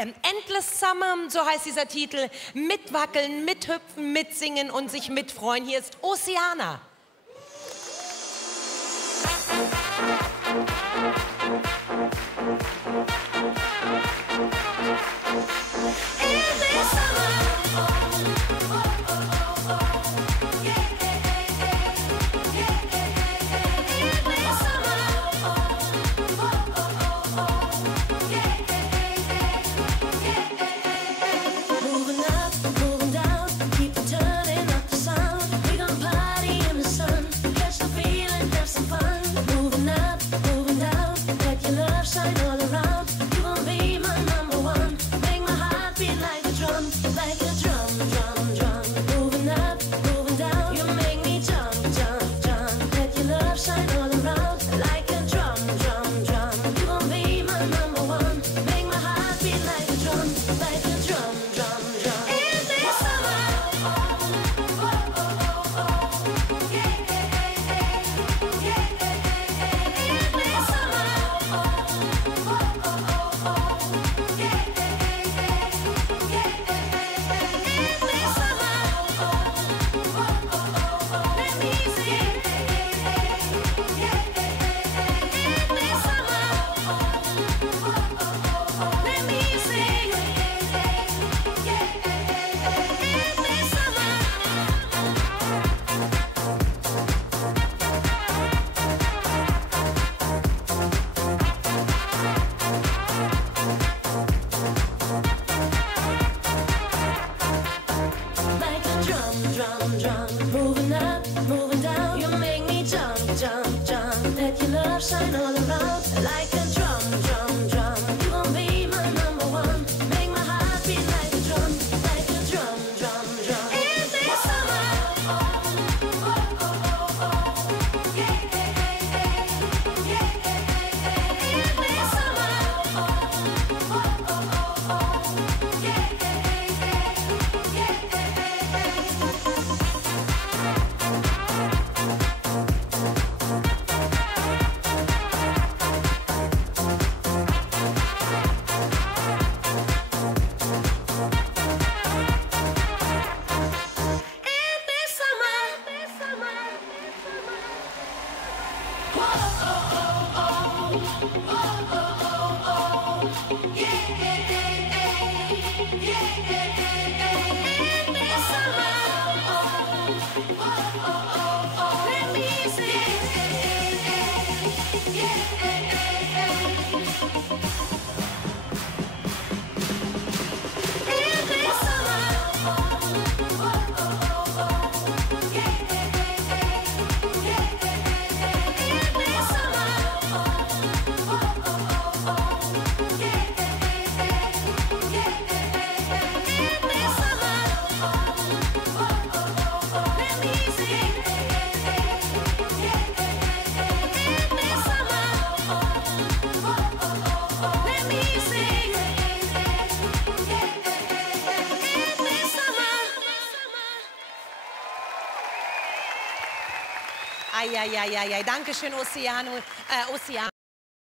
Endless Summer, so heißt dieser Titel. Mitwackeln, mithüpfen, mitsingen und sich mitfreuen. Hier ist Oceana. Moving up, moving down, you make me jump, jump, jump. Let your love shine all around like a drum, drum, drum. You gon' be my number one. Make my heart beat like a drum, drum, drum. In this summer, yeah, yeah. In this summer, yeah, Ei, Dankeschön, Oceana.